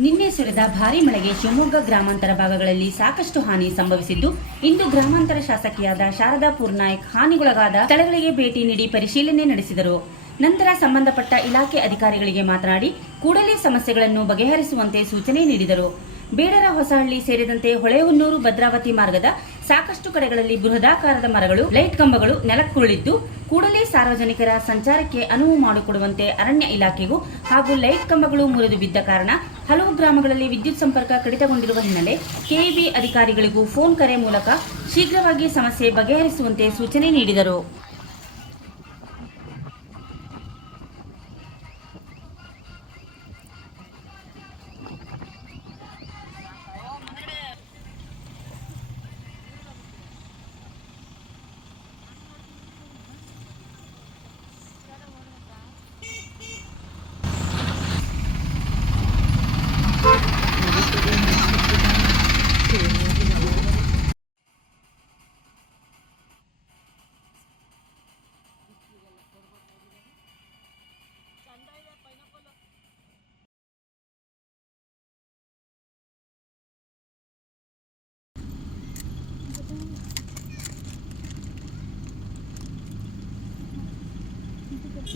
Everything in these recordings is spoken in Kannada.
ನಿನ್ನೆ ಸುರಿದ ಭಾರೀ ಮಳೆಗೆ ಶಿವಮೊಗ್ಗ ಗ್ರಾಮಾಂತರ ಭಾಗಗಳಲ್ಲಿ ಸಾಕಷ್ಟು ಹಾನಿ ಸಂಭವಿಸಿದ್ದು, ಇಂದು ಗ್ರಾಮಾಂತರ ಶಾಸಕಿಯಾದ ಶಾರದಾ ಪೂರ್ನಾಯ್ಕ್ ಹಾನಿಗೊಳಗಾದ ಸ್ಥಳಗಳಿಗೆ ಭೇಟಿ ನೀಡಿ ಪರಿಶೀಲನೆ ನಡೆಸಿದರು. ನಂತರ ಸಂಬಂಧಪಟ್ಟ ಇಲಾಖೆ ಅಧಿಕಾರಿಗಳಿಗೆ ಮಾತನಾಡಿ ಕೂಡಲೇ ಸಮಸ್ಯೆಗಳನ್ನು ಬಗೆಹರಿಸುವಂತೆ ಸೂಚನೆ ನೀಡಿದರು. ಬೇಡರ ಹೊಸಹಳ್ಳಿ ಸೇರಿದಂತೆ ಹೊಳೆಹೊನ್ನೂರು ಭದ್ರಾವತಿ ಮಾರ್ಗದ ಸಾಕಷ್ಟು ಕಡೆಗಳಲ್ಲಿ ಬೃಹದಾಕಾರದ ಮರಗಳು, ಲೈಟ್ ಕಂಬಗಳು ನೆಲಕ್ಕುರುಳಿದ್ದು, ಕೂಡಲೇ ಸಾರ್ವಜನಿಕರ ಸಂಚಾರಕ್ಕೆ ಅನುವು ಮಾಡಿಕೊಡುವಂತೆ ಅರಣ್ಯ ಇಲಾಖೆಗೂ ಹಾಗೂ ಲೈಟ್ ಕಂಬಗಳು ಮುರಿದು ಬಿದ್ದ ಕಾರಣ ಹಲವು ಗ್ರಾಮಗಳಲ್ಲಿ ವಿದ್ಯುತ್ ಸಂಪರ್ಕ ಕಡಿತಗೊಂಡಿರುವ ಹಿನ್ನೆಲೆ ಕೆಇಬಿ ಅಧಿಕಾರಿಗಳಿಗೂ ಫೋನ್ ಕರೆ ಮೂಲಕ ಶೀಘ್ರವಾಗಿ ಸಮಸ್ಯೆ ಬಗೆಹರಿಸುವಂತೆ ಸೂಚನೆ ನೀಡಿದರು.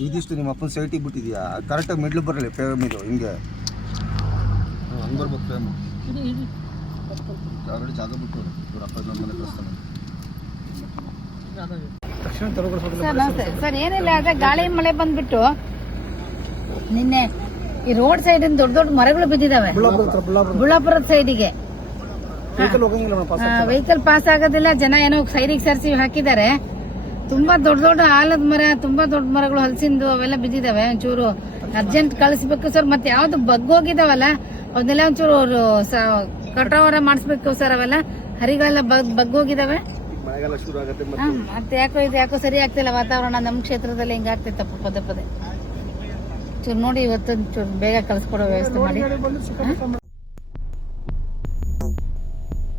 ಇದಿಷ್ಟು ನಿಮ್ಮ ಅಪ್ಪನ ಸೈಟಿಗೆ ಬಿಟ್ಟಿದ್ಯಾ? ಕರೆಕ್ಟಾಗಿ ಮಿಡ್ಲು ಬರಲಿ ಫ್ರೇಮ್ ಇದು ಹಿಂಗೆ ಹಂಗೆ ಬರ್ಬೇಕು ಫ್ರೇಮು. ಆಲ್ರೆಡಿ ಜಾಗ ಬಿಟ್ಟು ಇವ್ರ ಅಪ್ಪ ಇನ್ನೊಂದು ಮನೆ ಕಳಿಸ್ತಾನೆ. ಸರ್ ಏನಿಲ್ಲ, ಅದೇ ಗಾಳಿ ಮಳೆ ಬಂದ್ಬಿಟ್ಟು ನಿನ್ನೆ ಈ ರೋಡ್ ಸೈಡ್ ದೊಡ್ಡ ದೊಡ್ಡ ಮರಗಳು ಬಿದ್ದಿದಾವೆ. ಬುಳ್ಳಾಪುರದ ಸೈಡಿಗೆ ವೆಹಿಕಲ್ ಪಾಸ್ ಆಗೋದಿಲ್ಲ. ಜನ ಏನೋ ಸೈಡಿಗೆ ಸರಿಸಿ ಹಾಕಿದ್ದಾರೆ. ತುಂಬಾ ದೊಡ್ಡ ದೊಡ್ಡ ಆಲದ ಮರ, ತುಂಬಾ ದೊಡ್ಡ ಮರಗಳು, ಹಲಸಿಂದು ಅವೆಲ್ಲ ಬಿದ್ದಿದಾವೆ. ಒಂಚೂರು ಅರ್ಜೆಂಟ್ ಕಳಿಸ್ಬೇಕು ಸರ್. ಮತ್ತೆ ಯಾವ್ದು ಬಗ್ಗೋಗಿದಾವಲ್ಲ ಅವನ್ನೆಲ್ಲ ಒಂಚೂರು ಕಟಾವರ ಮಾಡಿಸ್ಬೇಕು ಸರ್. ಅವೆಲ್ಲ ಹರಿಗಳೆಲ್ಲ ಬಗ್ಗೋಗಿದಾವೆ. ಮತ್ತೆ ಯಾಕೋ ಸರಿ ಆಗ್ತಿಲ್ಲ ವಾತಾವರಣ. ನಮ್ಮ ಕ್ಷೇತ್ರದಲ್ಲಿ ಹಿಂಗಾಗ್ತಿತ್ತಪ್ಪ ಪದೇ ಪದೇ. ಚೂರು ನೋಡಿ ಇವತ್ತು ಚೂರು ಬೇಗ ಕಳಿಸ್ಕೊಡೋ ವ್ಯವಸ್ಥೆ ಮಾಡಿ.